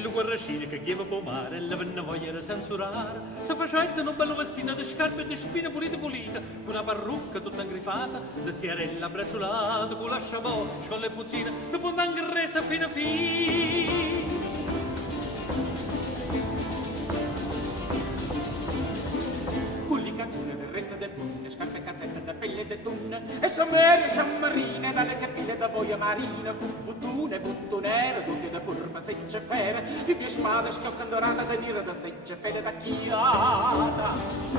le guarracine che chiama pomare, la venna voglia censurare. Se facette un bello vestino di scarpe e di spine pulite, con una parrucca tutta ingrifata, di ziarella bracciolata, con la sciabò, con le puzzine, dopo un'anche resa fino a fine. De funne, scarpe cazzette da pelle de tunne, e sommere e sciammarine dalle capine da voia marina, con buttune, buttonere, dubbio da purpa, secce fere, fibbie spade, schiocca dorata da nera da secce fere da chiata.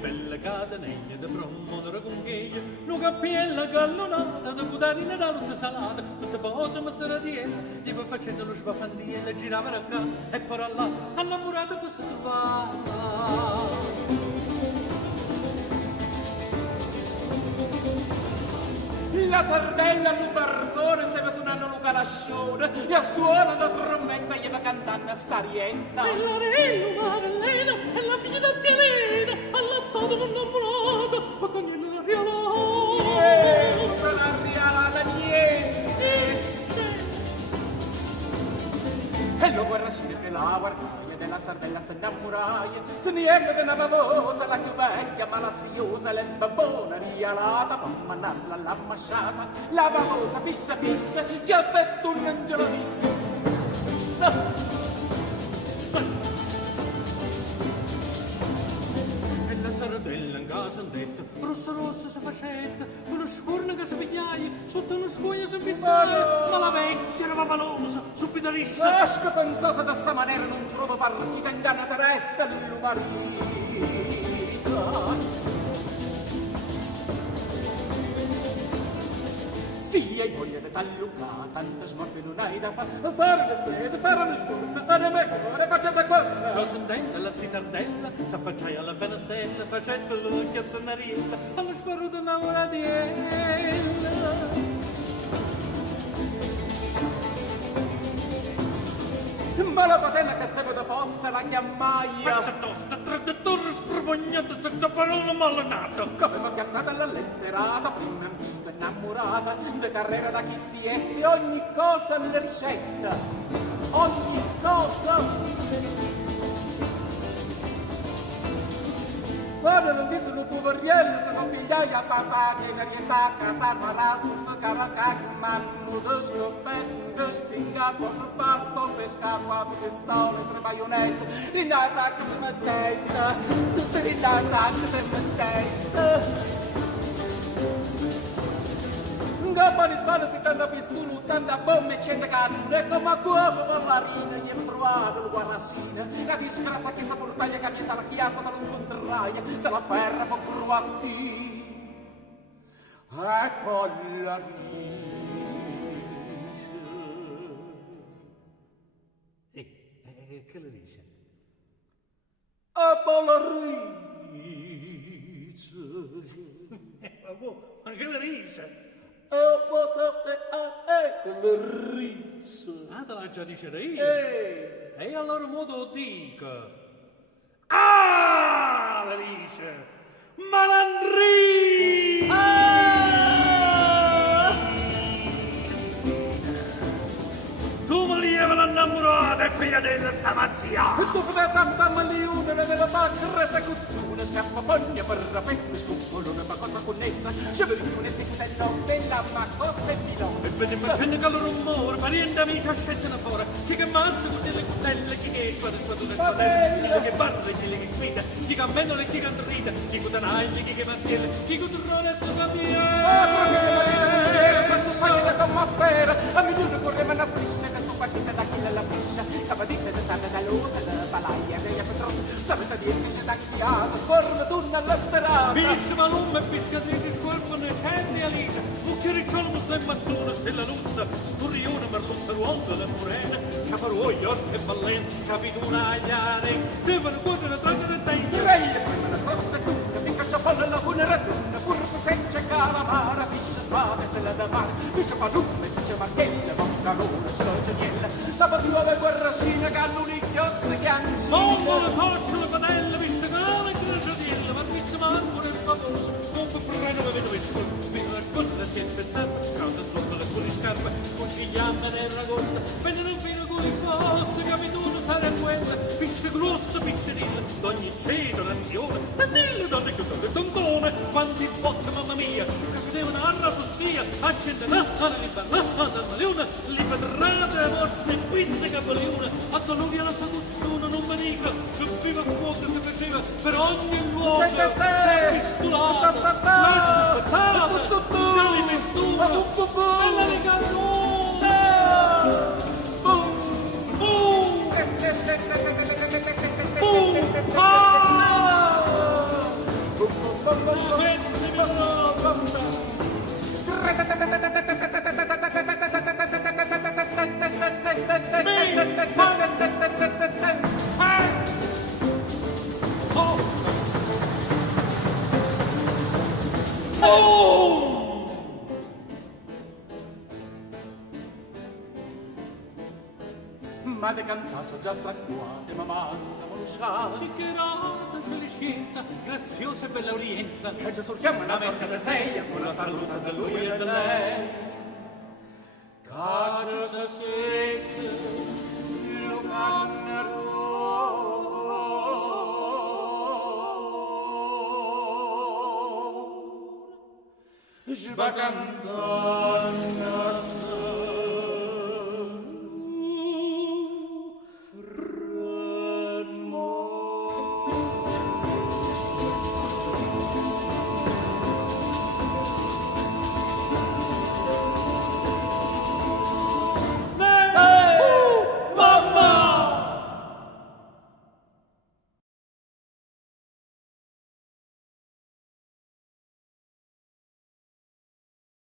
Bella cateneglia de promonere con gheglia, una cappiella gallonata, de putarina da luzza salata, tutte pose massera di ella, gli va facendo lo sbaffandiella, girava da qua e poi là, innamorata per se va. La sardella al barcone stava suonando un calascione e a suono da trombetta gli va cantando starietta. E l'arello, Marlena, e la figlia da zia Elena, alla soda non innamorata, ma con il rialata. Con la rialata niente. E lo guarrascina che la guardaia della sardella se innamoraia, se niente de una bavosa, la più vecchia malaziosa, le babona rialata, mamma narla l'ha masciata, la bavosa pissa pissa, ti ha fatto un angelo pissa. E la sardella in casa han detto, rossa rossa si facetta, con una scorna che si pigliaia, sotto una scuoia si pizzaia, ma la vecchia era valosa, subito rissa. La scafanzosa da sta maniera non trovo partita in danna terrestre all'umarita. Sì, hai voglia di tallucca, tanta smorte non hai da fare, fare le zete, fare le scorne, a ne mettere, facciate qua. Ciao sandella, la zisardella, s'affacciai alla fenestella, facendo l'occhiazzonarilla, allo sparuto un'ora di ella. Ma la patena che stava da posta la chiamaia. Faccia tosta, traditore spropognata, senza parola malanato. Come m'ha chiamata la letterata, prima antica innamorata, de carriera da chi stiette, ogni cosa nella ricetta. Ogni cosa. Guarda, non disse un poveriello, se non pigliai a papà, che ne rientacca, farma la sus, caracac, manno de scoppetto, de spinga, porno pazzo, pesca, qua, pistole, tre baionette, in da sacca se mettetta, tutte in da sacca se mettetta. Gappa di spalla si tanda pistolo, tanda bombe, cende cannone, come a cuoco per marina, gli è trovato il guarrasina, la disgrazia che sta portaglia che mi sa la chiazza da non contraia, se la ferra può provati. Ecco la Che le dice? Ecco la risa. Ma che le dice? Ecco le risa. Ah, te l'ha già dice io? E allora modo dico. Ah, le dice. Malandrì! Tu mi lieva l'annamorata e piglia della stamazia! E tu che tanta malione nella macra esecuzione, scappa pogna per rapezze, scuppolone, ma cosa connessa, scevericione, secutello, bella, ma cosa è filosa. E vedi, immaginate che il rumore, pariente amici ascettano fuori, chi che mangia con delle cutelle, chi che spada spadone spadelle, chi che parla, chi che spita, chi che ammeno e chi che andrita, chi che tanagli, chi che mantiene, chi che turrone e tu capiere. Se tu fai la tua affare, a milione correva una friscia, che tu partita da chi la friscia, capatista da stare da luce, da balaia, via petrosa, stavetta di esce da chiaro, scorre d'una letterata. Bellissima lume, biscatrici, scorpone, certi alice, mucchiericciolo, muslim, mazzone, stella luzza, spurrione, merluzza, ruonda, la murena, caparuoio, e ballen, capituna, agliare, devono correre tracce del tempo. Direi le prime la crosta cura, ti caccia palla la funeratura, curva seccia, calamara, piscia suave, stella da mare, piscia palume, piscia marchella, boccarona, celocianiella, sabatua guarrasina, gallunicchio, strighianci. Bombo, le faccio, le padelle, visce cane, crociodilla, ma pizza l'albero è famoso, un freno che vedo esco, vedo la scuola sempre sempre, causa sotto le pure scarpe, sconsigliando nell'agosto, venne un fino con il posto, capituno sarà quella, pisce grosso, piccerilla, d'ogni ceto, nazione, e mille donne che donne tombone, quanti botte, mamma mia, che si devono arrasossia, accende la riba, la maliuna, li pedrate, morte, pizze, capaliuna, a Toluria la saluzzuna, non mi dica, che viva fuoco si faceva per ogni luogo, pistolata, la spatata, la mistura, e la rigatona, boom, boom, boom, Ma de cantasso già stracquate, ma manda monciare. Siccherata, felicizza, graziosa e bella orienza, E già sul chiamo una mezza da sei, con la saluta da lui e da lei. Caccia se sette, lo cannerò. Sbagandonna